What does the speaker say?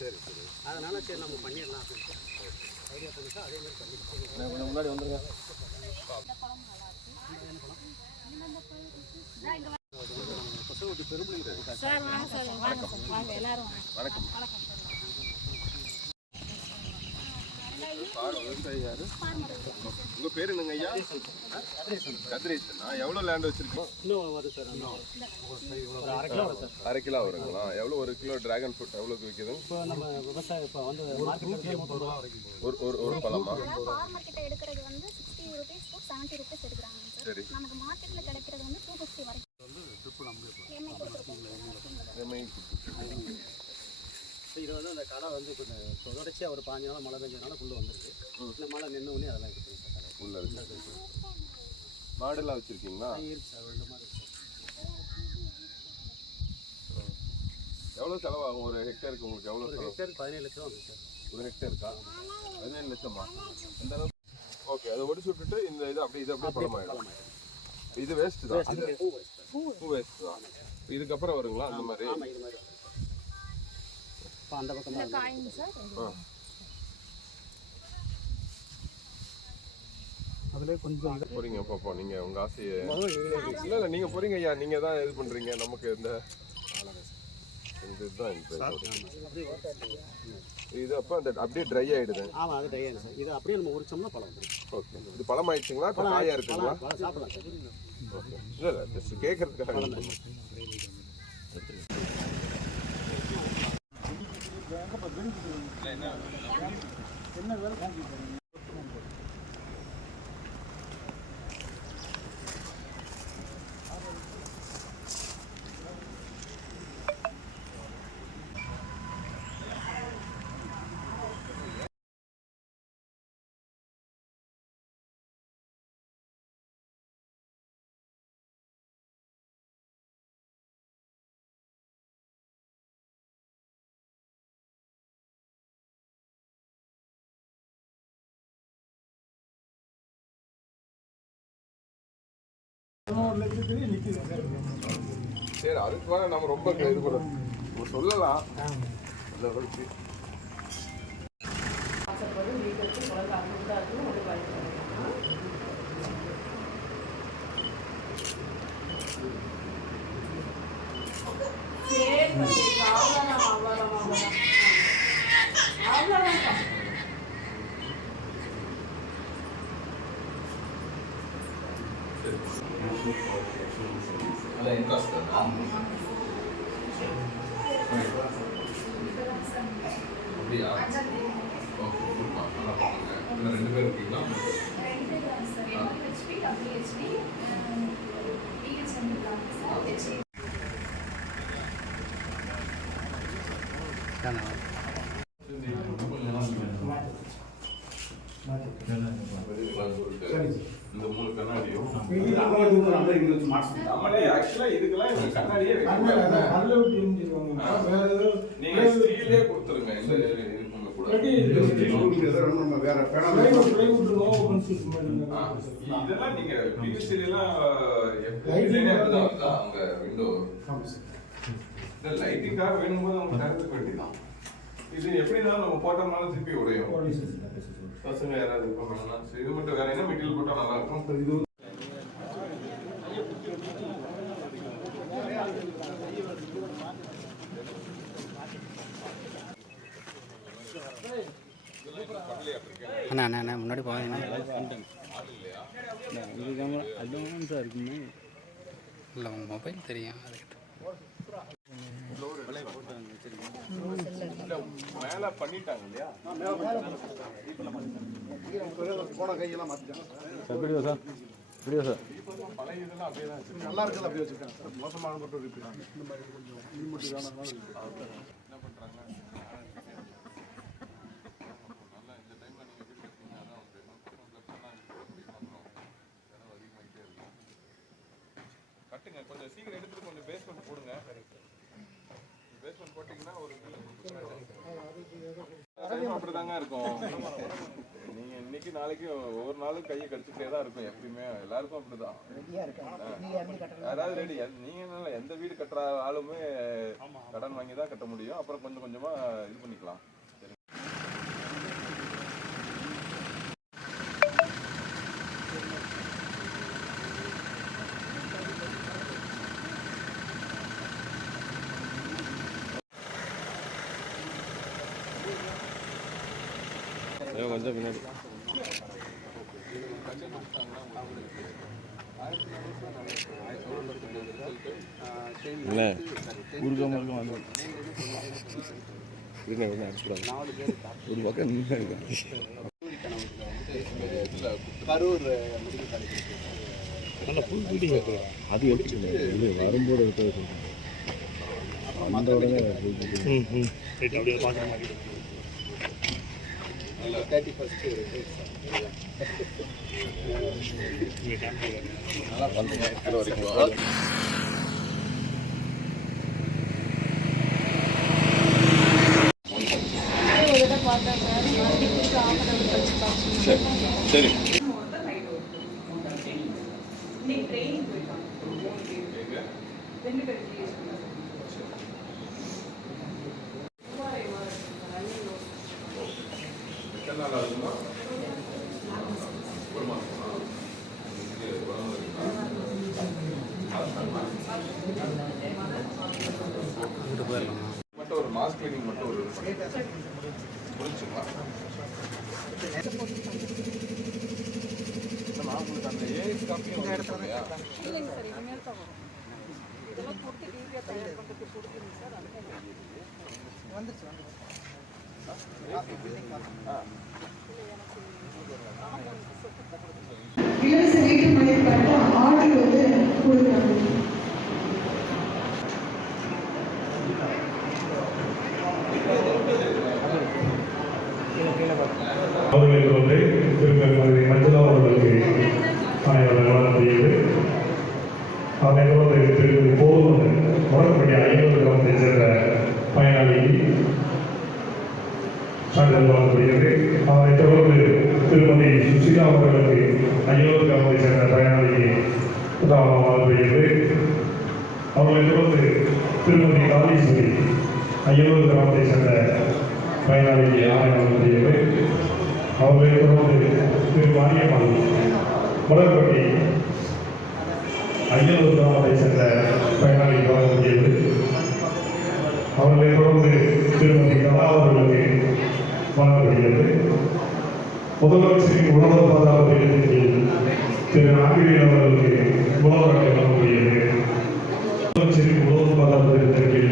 சரி சரி. அதனால சரி நம்ம பண்ணிடலாம் அப்படின்ட்டு ஐடியா பண்ணி அதே மாதிரி பண்ணிக்கலாம் முன்னாடி வந்துருங்க கொசவட்டி பெரும்புலிங்க சார் சார் எல்லாரும் வணக்கம். வணக்கம் சார் பாரு விவசாயி யாரு உங்க பேர் என்னங்க ஐயா? கதிரேசன். எவ்வளவு லேண்ட் ஒரு அரை கிலோ வருங்களா? எவ்வளவு ஒரு கிலோ டிராகன் ஃப்ரூட் எவ்வளவுக்கு விற்கிது. ஒரு ஒரு ஒரு பழமா? சரி. நமக்கு மார்க்கெட்ல கிடைக்கிறது வந்து டூ ஃபிஃப்டி வரைக்கும் இது வந்து அந்த கடை வந்து கொஞ்சம் தொடர்ச்சியாக ஒரு பாஞ்சு நாள் மழை பெஞ்சனால புல்லு வந்துருக்கு. இந்த மழை நின்று உடனே அதெல்லாம் எடுத்துருங்க சார் கடை உள்ள இருக்கு மாடெல்லாம் வச்சிருக்கீங்களா? இருக்கு சார். ரெண்டு மாதிரி இருக்கு. எவ்வளவு செலவாகும்? ஒரு ஹெக்டேருக்கு உங்களுக்கு எவ்வளவு ஒரு ஹெக்டேர் பதினேழு லட்சம் வந்து சார். ஒரு ஹெக்டேருக்கா? பதினேழு லட்சமா? அந்த அளவுக்கு ஓகே அதை ஒடிச்சு விட்டுட்டு இந்த இது அப்படியே இது அப்படியே பழமாயிடும் இது வேஸ்ட் தான். பூ வேஸ்ட் தான். இதுக்கப்புறம் வருங்களா அந்த மாதிரி ஆமாம் இது மாதிரி வரும். இப்போ அந்த பக்கம் தான் காயிங்க சார் அதிலே கொஞ்சம் இது போறீங்க பாப்போம். நீங்க உங்க ஆசையை இல்ல இல்ல நீங்க போறீங்க ஐயா. நீங்க தான் இது பண்றீங்க. நமக்கு இந்த இதுதான் இது. அப்ப அந்த அப்படியே ட்ரை ஆயிடுது. ஆமாம் அது டையா சார் இது அப்படியே நம்ம உரிச்சோம்னா பழம் ஓகே. இது பழம் ஆயிடுச்சுங்களா? இப்ப காயா இருக்குங்களா? சாப்பிடலாம். ஓகே. இல்ல இல்ல ஜஸ்ட் கேட்கறதுக்காக என்ன வேலை சரி அதுக்கு வேணா நம்ம ரொம்ப இது பண்ண சொல்லலாம். அந்த அளவுக்கு நல்ல இன்ட்ரெஸ்ட் அப்படியா ஓகே சூப்பர் நல்லா பண்ணுங்க இன்னும் ரெண்டு பேர் இருக்கீங்களா இந்த மூணு கண்ணாடியும் நம்மளே ஆக்சுவலா இதுக்கெல்லாம் கண்ணாடியே நீங்க ஸ்டீலே கொடுத்துருங்க. இந்த இதெல்லாம் நீங்க பிவிசில எல்லாம் எப்படிதான் அப்படிதான். அவங்க விண்டோ இந்த லைட்டிங்காக வேணும்போது அவங்க தரத்துக்கு வேண்டியதான் இது எப்படினாலும் நம்ம போட்டோம்னாலும் திருப்பி உடையும். பசங்க யாராவது இது பண்ணாங்கன்னா சரி, இது மட்டும் வேற என்ன மெட்டீரியல் போட்டா நல்லா இருக்கும்? அண்ணா அண்ணா அண்ணா முன்னாடி போகிறேன் இது கேமரா அட்வான்ஸாக இருக்குமே. இல்லை உங்கள் மொபைல் தெரியும் இல்ல, மேல பண்ணிட்டாங்க இல்லையா போன கையெல்லாம் மாத்திட்டாங்க சார் வீடியோ சார் பழைய இதெல்லாம் அப்படியே தான் நல்லா இருக்கிறது அப்படியே வச்சிருக்காங்க மோசமான மட்டும் இருக்கு இந்த மாதிரி கொஞ்சம் இது என்ன பண்ணுறாங்க நல்லா இந்த கட்டுங்க கொஞ்சம் சீக்கிரம் எடுத்துட்டு கொஞ்சம் பேஸ்மெண்ட் போடுங்க. பேஸ்மெண்ட் போட்டீங்கன்னா ஒரு டைம் அப்படிதாங்க இருக்கும். நீங்க இன்னைக்கு நாளைக்கு ஒவ்வொரு நாளும் கையை கடிச்சிட்டே தான் இருக்கும் எப்பயுமே. எல்லாருக்கும் அப்படிதான். யாராவது ரெடி நீங்க எந்த வீடு கட்டுற ஆளுமே கடன் வாங்கி தான் கட்ட முடியும். அப்புறம் கொஞ்சம் கொஞ்சமா இது பண்ணிக்கலாம். கொஞ்சம் பின்னாடி என்ன வந்து இருங்க இருங்க அடிச்சுடாது ஒரு பக்கம் நின்று கரூர் மெடிக்கல் காலேஜ் அது எப்படி இது வரும்போது எடுத்து அந்த உடனே தேர்ட்டி ஃபஸ்ட்டு நல்லா பண்ணுங்க இது வரைக்கும் ஒரு நாள் ஆகுமா ஒரு இருக்கா? மட்டும் ஒரு மாஸ்க் கிளீனிங் மட்டும் ஒரு புரிஞ்சுங்களா உங்களுக்கு அந்த ஏஎஸ் காப்பியும் இல்லைங்க சார் இனிமேல் தான் வரும். இதெல்லாம் கொடுத்து டிவியை தயார் பண்ணுறதுக்கு கொடுக்குறீங்க சார் அதுதான் இலவச வீட்டு ஆர்டர் வந்து கொடுக்குறாங்க அவர்களுக்கு வந்து திருப்பதி மஞ்சளா அவர்களுக்கு அனைவரும் வழங்கப்படுகிறது அதனைத் தொடர்ந்து திருப்பதி போதும் வழங்கப்படிய ஐநூறு கிராமத்தை சேர்ந்த பயனாளிக்கு சான்றிதழ் வழங்கப்படுகிறது அதனைத் தொடர்ந்து திருமதி சுசிலா அவர்களுக்கு ஐநூறு கிராமத்தை சேர்ந்த பயனாளிக்கு உதாரணம் வழங்கப்படுகிறது அவர்களைத் தொடர்ந்து திருமதி காளீஸ்வரி ஐயோர் கிராமத்தை சேர்ந்த பயனாளிக்கு ஆணையம் வழங்கப்படுகிறது அவர்களை தொடர்ந்து திரு மாரியம்மன் முடற்பட்டி ஐயோர் கிராமத்தை சேர்ந்த பயனாளிக்கு வழங்கக்கூடியது அவர்களை தொடர்ந்து திருமதி கலா அவர்களுக்கு வழங்கப்படுகிறது முதலமைச்சரின் உணவு பாதுகாப்பு திரு ஆங்கிலேயர் அவர்களுக்கு உணவு வழங்கக்கூடியது. முதலமைச்சரின் உணவு பாதுகாப்பு திட்டத்தில்